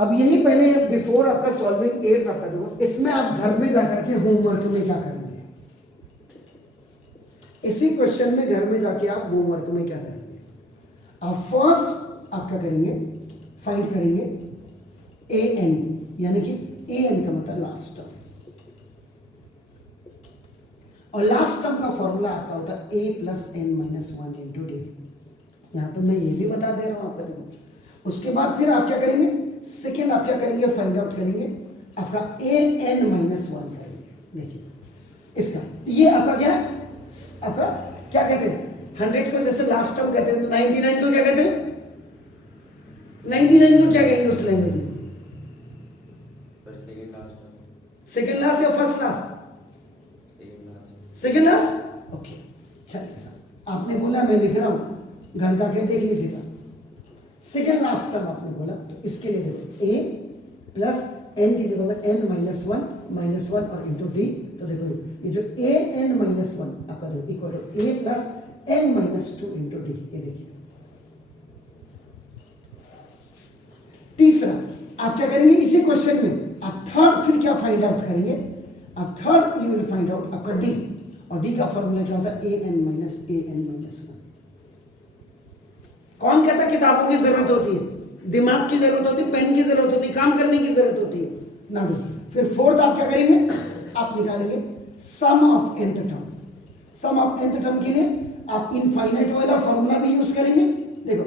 अब यही पहले बिफोर आपका सॉल्विंग 8 आपका जो इसमें आप घर में जाकर के होमवर्क में क्या करेंगे, इसी क्वेश्चन में घर में जाके आप होमवर्क में क्या करेंगे, आप फर्स्ट आप क्या करेंगे, फाइंड करेंगे ए एन, यानी कि ए एन का मतलब लास्ट टर्म, और लास्ट टर्म का फॉर्मूला आपका होता है A plus N minus 1 into D. यहां पे मैं ये भी बता दे रहा हूं आपका, देखो उसके बाद फिर आप क्या करेंगे, सेकेंड आप क्या करेंगे, फाइंड आउट करेंगे आपका ए एन माइनस 1 करेंगे। देखिए इसका ये आपका क्या, आपका क्या कहते हैं, 100 को जैसे लास्ट टर्म कहते हैं, तो 99 को क्या कहते हैं, 99 को क्या कहेंगे उस लैंग्वेज में, सेकेंड लास्ट या first last, second last. Okay चलिए सर, आपने बोला मैं लिख रहा हूं, घर जाके देख लीजिएगा। सेकेंड लास्ट टर्म आपने बोला, तो इसके लिए देखो ए प्लस एन की जगह में एन माइनस वन और इंटू डी। तो देखो ये जो ए एन माइनस 1 आपका जो equal to a plus N minus 2 into d. ये देखिए तीसरा आप क्या करेंगे, इसी क्वेश्चन में आप थर्ड फिर क्या फाइंड आउट करेंगे, आप third you will find out आपका डी, और डी का फॉर्मूला क्या होता है, ए एन माइनस 1। कौन कहता है किताबों की जरूरत होती है, दिमाग की जरूरत होती है, पेन की जरूरत होती है, काम करने की जरूरत होती है ना। दो फिर फोर्थ आप क्या करेंगे, आप निकालेंगे sum of nth term. Sum of nth term के लिए आप इनफाइनाइट वाला फॉर्मूला भी यूज करेंगे। देखो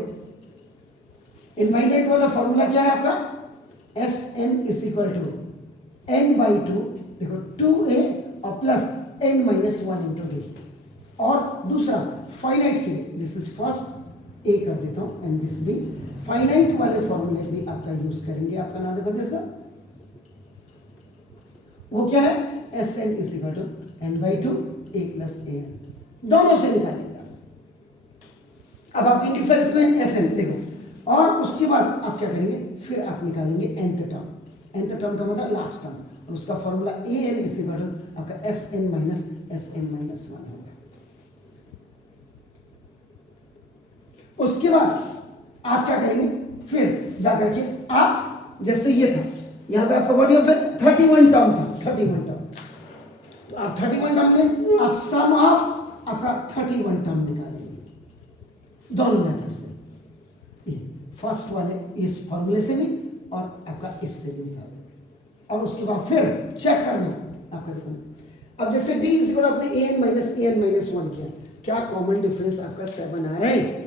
इनफाइनाइट वाला फॉर्मूला क्या है आपका, s n is equal to n by 2, देखो 2a और plus N minus 1 into d. और दूसरा फाइनाइट के लिए दिस इज फर्स्ट ए कर देता हूं एंड दिस बी, फाइनाइट वाले फॉर्मूले भी आपका यूज करेंगे। आपका नाम देखो जैसा वो क्या है, s n is equal to n by 2 a plus a n, दोनों से निकालेंगे। अब आप कहेंगे सर इसमें एस एन देखो, और उसके बाद आप क्या करेंगे, फिर आप निकालेंगे nth टर्म। nth टर्म का मतलब लास्ट टर्म, और उसका formula a n is equal to आपका एस एन माइनस 1 हो गया। उसके बाद आप क्या करेंगे, फिर जाकर के आप जैसे ये था यहां पे आपका बॉडी ऑफ 31 टर्म था, 31 टर्म, तो आप 31 टर्म में आप सम ऑफ आपका 31 टर्म निकालेंगे दोनों मेथड से, फर्स्ट वाले इस फॉर्मूले से भी और आपका इससे भी निकालेंगे। और उसके बाद फिर चेक करना आपका। अब जैसे डी इज इक्वल आपने ए एन माइनस 1 किया, क्या कॉमन डिफरेंस आपका 7 आ रहा है।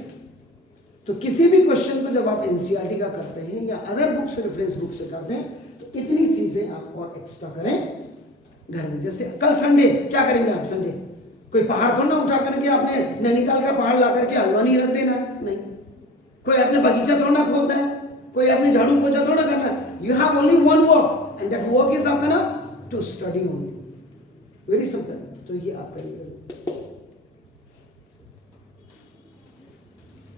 तो किसी भी क्वेश्चन को जब आप एनसीईआरटी का करते हैं या अदर बुक्स रेफरेंस बुक से करते हैं, तो इतनी चीजें आप और एक्स्ट्रा करें घर में। जैसे कल संडे क्या करेंगे आप, संडे कोई पहाड़ थोड़ा ना उठा करके आपने नैनीताल का पहाड़ ला करके हल्द्वानी रख देना, नहीं। कोई अपने बगीचा थोड़ा ना खोदना है, कोई अपने झाड़ू पोछा थोड़ा ना करना है। You have only one work and that work is आपका ना to study only, very simple. तो ये आप करिएगा।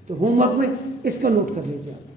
तो होमवर्क में इसका नोट कर लीजिए आप।